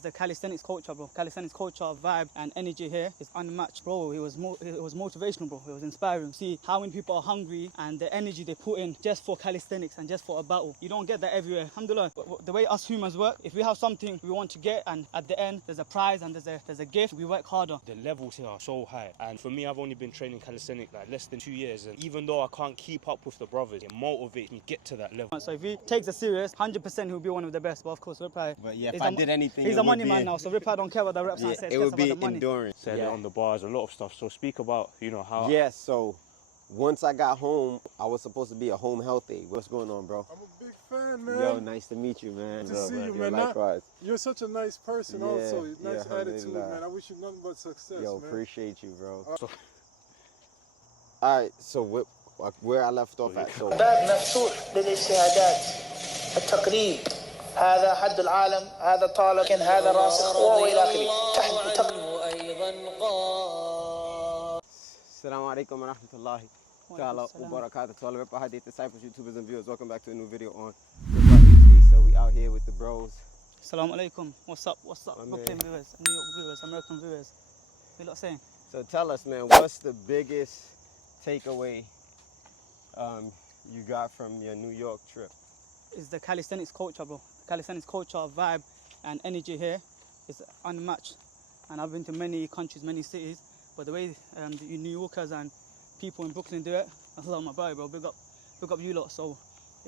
is the calisthenics culture, bro. Calisthenics culture, vibe and energy here is unmatched, bro. It was motivational, bro. It was inspiring. See how many people are hungry and the energy they put in just for calisthenics and just for a battle. You don't get that everywhere. Alhamdulillah. The way us humans work, if we have something we want to get and at the end there's a prize and there's a gift, we work harder. The levels here are so high, and for me, I've only been training calisthenics like less than 2 years, and even though I can't keep up with the brothers, it motivates me to get to that level. So if he takes it serious, 100% he'll be one of the best. But of course, Ripeye. But yeah, if I did anything, he's a money man now, so Ripeye don't care what the reps and says. It would be about the money. endurance. Said it on the bars, a lot of stuff. So speak about, you know, how. Yeah, so once I got home, I was supposed to be a home health aide. What's going on, bro? I'm a big fan, man. Yo, nice to meet you, man. Good to see you, man. Likewise. You're such a nice person, Yeah, also. Nice yeah, attitude, alhamdulillah. man. I wish you nothing but success, Yo, man. appreciate you, bro. All right, so where I left off at. So باب مفتوح للاجتهادات التقريب هذا حد العالم هذا طالب هذا راسخ والى اخره Assalamu alaikum wa rahmatullahi ta'ala wa barakatuh to all of our Hadith disciples, YouTubers and viewers. Welcome back to a new video on HD. So we out here with the bros. Assalamu alaikum. What's up? Brooklyn viewers, New York viewers, American viewers. What you lot saying? So tell us, man, what's the biggest takeaway you got from your New York trip? Is the calisthenics culture, bro. The calisthenics culture, vibe and energy here is unmatched. And I've been to many countries, many cities, but the way the New Yorkers and people in Brooklyn do it, I love my brother, bro. Big up you lot. So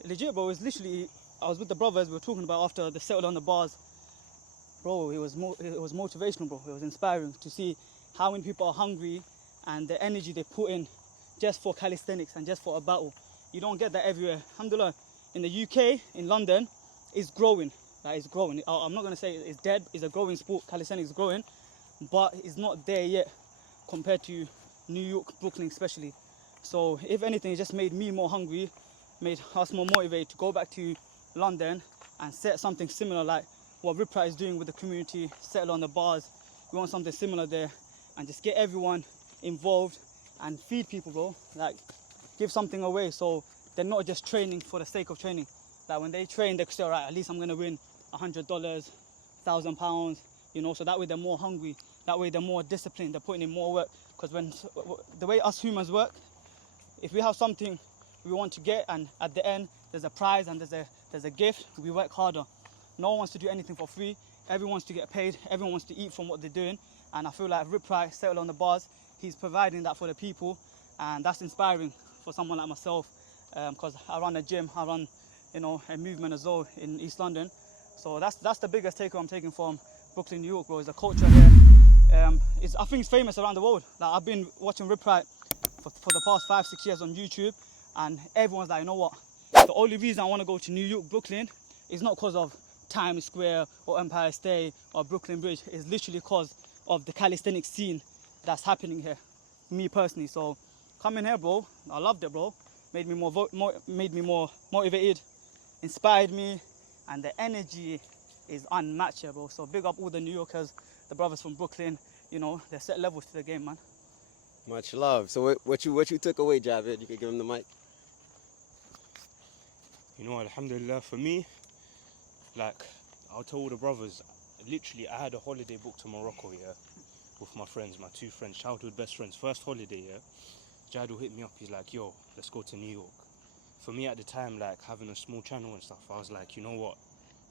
legit, bro. It's literally, I was with the brothers. We were talking about after they settled on the bars, bro. It was motivational, bro. It was inspiring to see how many people are hungry and the energy they put in just for calisthenics and just for a battle. You don't get that everywhere. Alhamdulillah. In the UK, in London, it's growing. Like, it's growing. I'm not gonna say it's dead. It's a growing sport. Calisthenics is growing, but it's not there yet compared to New York, Brooklyn especially. So if anything, it just made me more hungry, made us more motivated to go back to London and set something similar like what Ripra is doing with the community, settle on the bars. We want something similar there and just get everyone involved and feed people, bro. Like, give something away so they're not just training for the sake of training. Like, when they train, they say, all right, at least I'm gonna win $100, £1,000, you know, so that way they're more hungry. That way they're more disciplined, they're putting in more work. Because when the way us humans work, if we have something we want to get and at the end there's a prize and there's a gift, we work harder. No one wants to do anything for free. Everyone wants to get paid. Everyone wants to eat from what they're doing. And I feel like Rip Price, settle on the bars, he's providing that for the people, and that's inspiring for someone like myself. Because I run a gym, I run, you know, a movement as well in East London. So that's the biggest takeaway I'm taking from Brooklyn, New York, bro. Is the culture here. I think it's famous around the world. Like, I've been watching Rip Right for the past 5-6 years on YouTube, and everyone's like, you know what? The only reason I want to go to New York, Brooklyn, is not because of Times Square or Empire State or Brooklyn Bridge. It's literally because of the calisthenics scene that's happening here. Me personally, so coming here, bro, I loved it, bro. Made me more motivated, inspired me, and the energy is unmatched here, bro. So big up all the New Yorkers, the brothers from Brooklyn. You know, they set levels to the game, man. Much love. So what you took away, Javed? You could give him the mic. You know, alhamdulillah, for me, like, I'll tell all the brothers, literally, I had a holiday booked to Morocco, yeah, with my friends, my 2 friends, childhood best friends. First holiday, yeah, Jadul hit me up, he's like, yo, let's go to New York. For me at the time, like, having a small channel and stuff, I was like, you know what,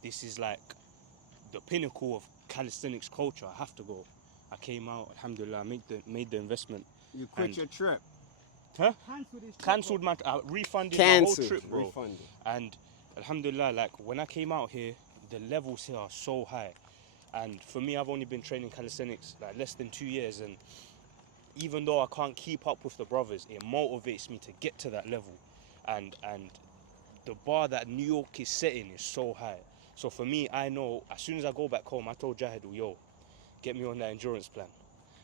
this is like the pinnacle of calisthenics culture, I have to go. I came out, alhamdulillah, I made the investment. You quit your trip. Huh? Cancelled my, refunded my whole trip, bro. Refunded. And alhamdulillah, like, when I came out here, the levels here are so high. And for me, I've only been training calisthenics like less than 2 years, and even though I can't keep up with the brothers, it motivates me to get to that level. And the bar that New York is setting is so high. So for me, I know as soon as I go back home, I told Jahidul, yo, get me on that endurance plan.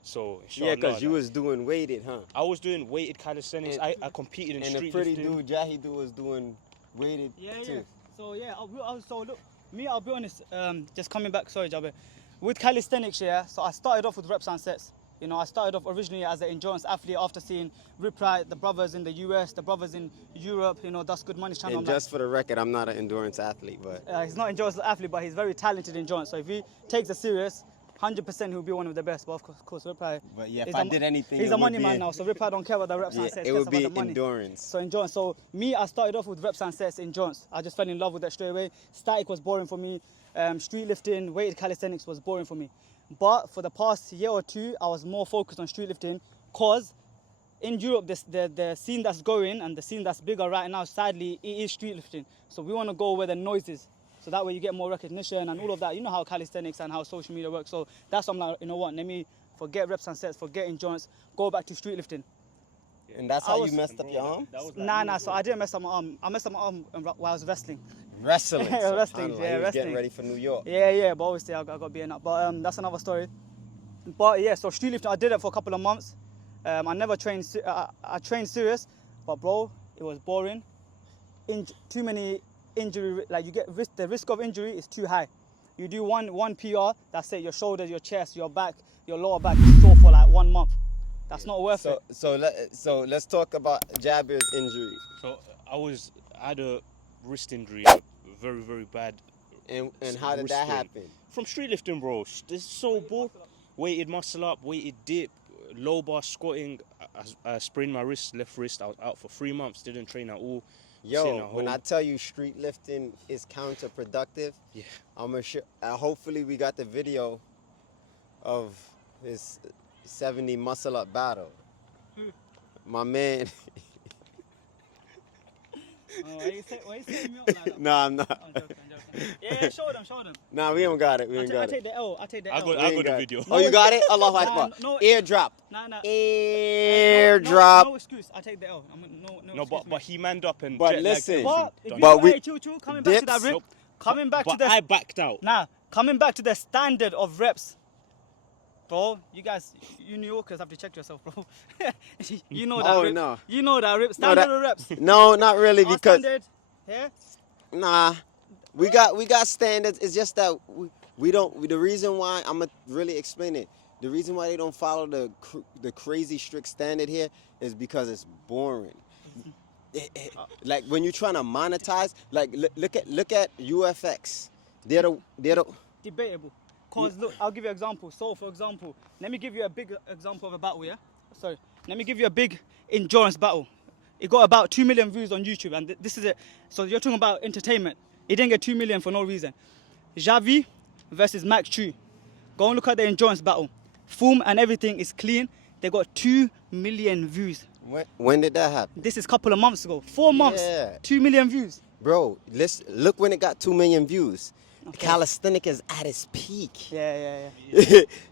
So yeah, because you was doing weighted, huh? I was doing weighted calisthenics. I competed in street lifting. lifting. And the pretty dude Jahidul was doing weighted too. Yeah. So yeah, so look, I'll be honest. Just coming back, sorry, Jabir. With calisthenics, yeah. So I started off with reps and sets. You know, I started off originally as an endurance athlete after seeing Rip Wright, the brothers in the US, the brothers in Europe, you know, That's Good Money's channel. And just for the record, I'm not an endurance athlete, but he's not an endurance athlete, but he's very talented in endurance. So if he takes it serious, 100% he'll be one of the best. But of course, Rip Wright. But yeah, if he's I did anything, he's it a would money be man now. So Rip Wright don't care about the reps and yeah, sets. it cares would be about the money. endurance. So endurance. So me, I started off with reps and sets endurance. I just fell in love with that straight away. Static was boring for me. Street lifting, weighted calisthenics was boring for me. But for the past year or two, I was more focused on street lifting because in Europe, the scene that's going and the scene that's bigger right now, sadly, it is street lifting. So we want to go where the noise is. So that way you get more recognition and all of that. You know how calisthenics and how social media works. So that's what I'm like, you know what, let me forget reps and sets, forget endurance, go back to street lifting. And that's how you messed up your arm? Nah, so I didn't mess up my arm. I messed up my arm while I was wrestling. Wrestling. Yeah, wrestling, He yeah, was getting wrestling. ready for New York. Yeah, but obviously I got beaten up. But that's another story. But yeah, so street lifting, I did it for a couple of months. I never trained, I trained serious, but bro, it was boring. Too many injury, like you get the risk of injury is too high. You do one PR, that's it, your shoulders, your chest, your back, your lower back is sore for like 1 month. That's not worth it. So let's talk about Jabir's injury. So I had a wrist injury, very, very bad. And how did wrist that strain. happen? From street lifting, bro. This is so bored. Weighted muscle up, weighted dip, low bar squatting. I sprained my left wrist. I was out for 3 months. Didn't train at all. Sitting Yo, at when home. I tell you street lifting is counterproductive, Yeah. hopefully we got the video of his 70 muscle up battle. My man. Why you setting me up like that? Nah, I'm not. I'm joking. Yeah, show them. Nah, we don't got it. We I ain't got take it. the L. I take the I L. got We ain't the got video. Oh, you got it? Allahu Akbar. no. Airdrop. Nah. Airdrop. No excuse. I take the L. No, but he manned up and But jet-lagged listen, everything. But if Done. you But we- hey, chill, coming back to that dips? rip, Nope. coming back but to the I backed out. coming back to the standard of reps, bro. You guys, you New Yorkers have to check yourself, bro. You know that. Oh, rip. no. You know that rip. Standard of reps. No, not really, Our because standard, yeah. nah, we got standards. It's just that we don't. The reason why I'm gonna really explain it. The reason why they don't follow the crazy strict standard here is because it's boring. Like when you're trying to monetize, like look at UFX. They're the Debatable. Cause look, I'll give you an example. So for example, let me give you a big example of a battle. Yeah. Sorry. Let me give you a big endurance battle. It got about 2 million views on YouTube, and this is it. So you're talking about entertainment. It didn't get 2 million for no reason. Javi versus Max Chu. Go and look at the endurance battle. Form and everything is clean. They got 2 million views. when did that happen? This is a couple of months ago. 4 months. Yeah. 2 million views. Bro, look when it got 2 million views. Okay. Calisthenics is at its peak. Yeah.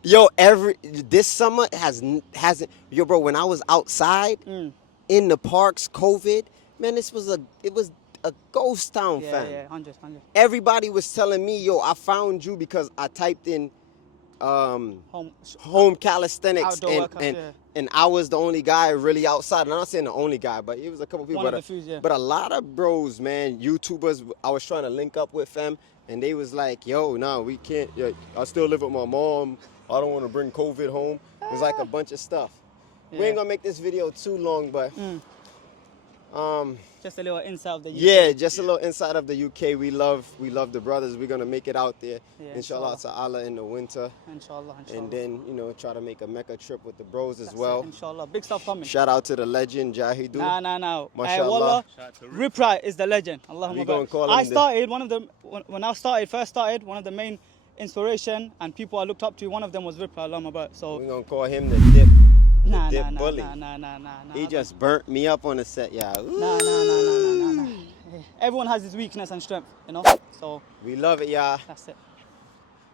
Yo, this summer hasn't. Yo, bro, when I was outside in the parks, COVID, man, it was a ghost town, fam. Yeah, 100. Everybody was telling me, yo, I found you because I typed in home calisthenics Outdoor workouts, and I was the only guy really outside. I'm not saying the only guy, but it was a couple people. One of the few, yeah. But a lot of bros, man, YouTubers, I was trying to link up with them, and they was like, yo, no, we can't. Yeah, I still live with my mom. I don't want to bring COVID home. It was like a bunch of stuff. We ain't gonna make this video too long, but just a little insight of the UK. yeah, just a little inside of the UK. We love the brothers. We're gonna make it out there, Yeah, inshallah ta'ala, in the winter. Inshallah. And then, try to make a Mecca trip with the bros as That's well. it, inshallah. Big stuff coming. Shout out to the legend, Jahidu. Nah. Mashallah. Wallah, Shout out to Rip Wright is the legend. Allahumma We gonna barik. call him I the- started, when I first started, one of the main inspiration and people I looked up to, one of them was Rip Wright, Allahumma barik. So, We're gonna call him the dip nah. bully. He just burnt me up on the set, yeah. Ooh. Nah. Everyone has his weakness and strength, So, We love it, y'all. that's it.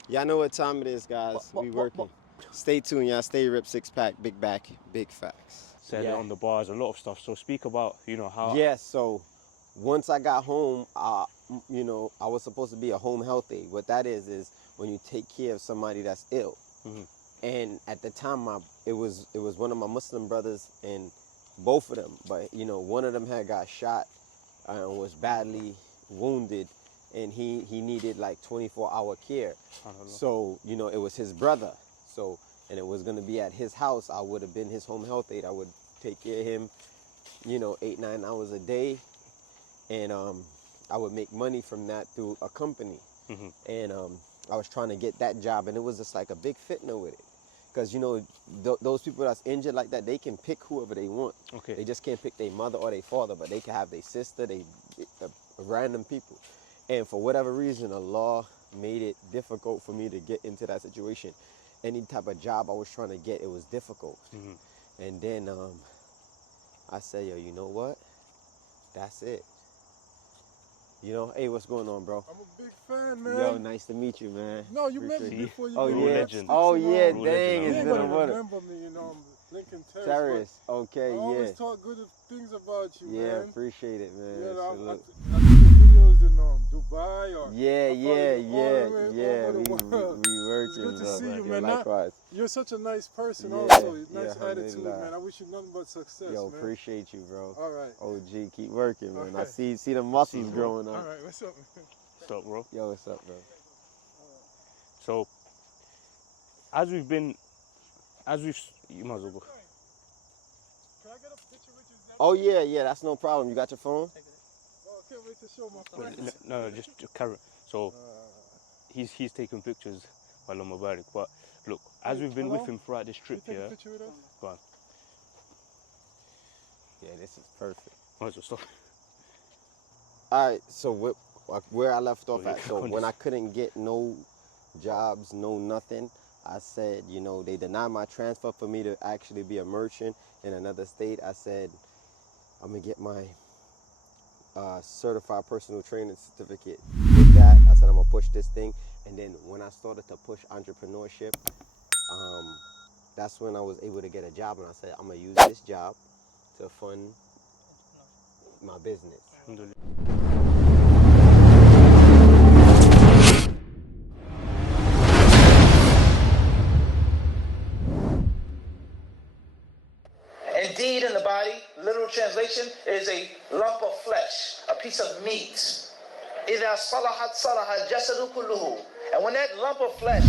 Y'all know what time it is, guys. We working. Stay tuned, y'all. Stay ripped, 6-pack, big back, big facts. Said it on the bars, a lot of stuff. So speak about, how. Yeah, so once I got home, I was supposed to be a home health aide. What that is when you take care of somebody that's ill. And at the time, it was one of my Muslim brothers, and both of them. But one of them had got shot and was badly wounded, and he needed like 24-hour care. So it was his brother. So and it was gonna be at his house, I would have been his home health aide. I would take care of him, 8-9 hours a day, and I would make money from that through a company. And I was trying to get that job, and it was just like a big fitna with it. Because, those people that's injured like that, they can pick whoever they want. Okay. They just can't pick their mother or their father, but they can have their sister, random people. And for whatever reason, Allah made it difficult for me to get into that situation. Any type of job I was trying to get, it was difficult. And then I said, yo, you know what? That's it. Hey, what's going on, bro? I'm a big fan, man. Yo, nice to meet you, man. No, you met Appreciate me it. before you Oh, came. yeah. Legend. Oh, yeah, True dang, legend, it's You been gotta a while. remember me, Lincoln Terrace. Terrace, okay, I yeah. always talk good things about you, Yeah, man. appreciate it, man. Yeah, So I look. see your videos in Dubai or Yeah, I follow yeah, you all the way yeah. over the world. We working, It's good to bro. see you, Yo, man. Likewise. You're such a nice person, Yeah, also. Nice yeah, attitude, alhamdulillah. man. I wish you nothing but success, Yo, man. appreciate you, bro. All right. OG, keep working, man. I Okay. see the muscles you, bro. growing All up. right, what's up, man? What's up, bro? Yo, what's up, bro? So, as you might as well go. Can I get a picture with you, Zach? Oh, yeah, that's no problem. You got your phone? Oh, I can't wait to show my Wait, friends. no, just carry. So, he's taking pictures while I'm Mubarak. But look, as we've been with him throughout this Can you trip, take a yeah. picture with us? Go on. Yeah, this is perfect. Might as well stop. All right, so where I left off So you at, so can when I couldn't get no jobs, no nothing, I said, they denied my transfer for me to actually be a merchant in another state. I said, I'm going to get my certified personal training certificate. With that, I said, I'm going to push this thing. And then when I started to push entrepreneurship, that's when I was able to get a job. And I said, I'm going to use this job to fund my business. Alhamdulillah. Indeed, in the body, literal translation, is a lump of flesh, a piece of meat. إِذَا صَلَحَتْ صَلَحَ الْجَسَدُ كُلُّهُ. And when that lump of flesh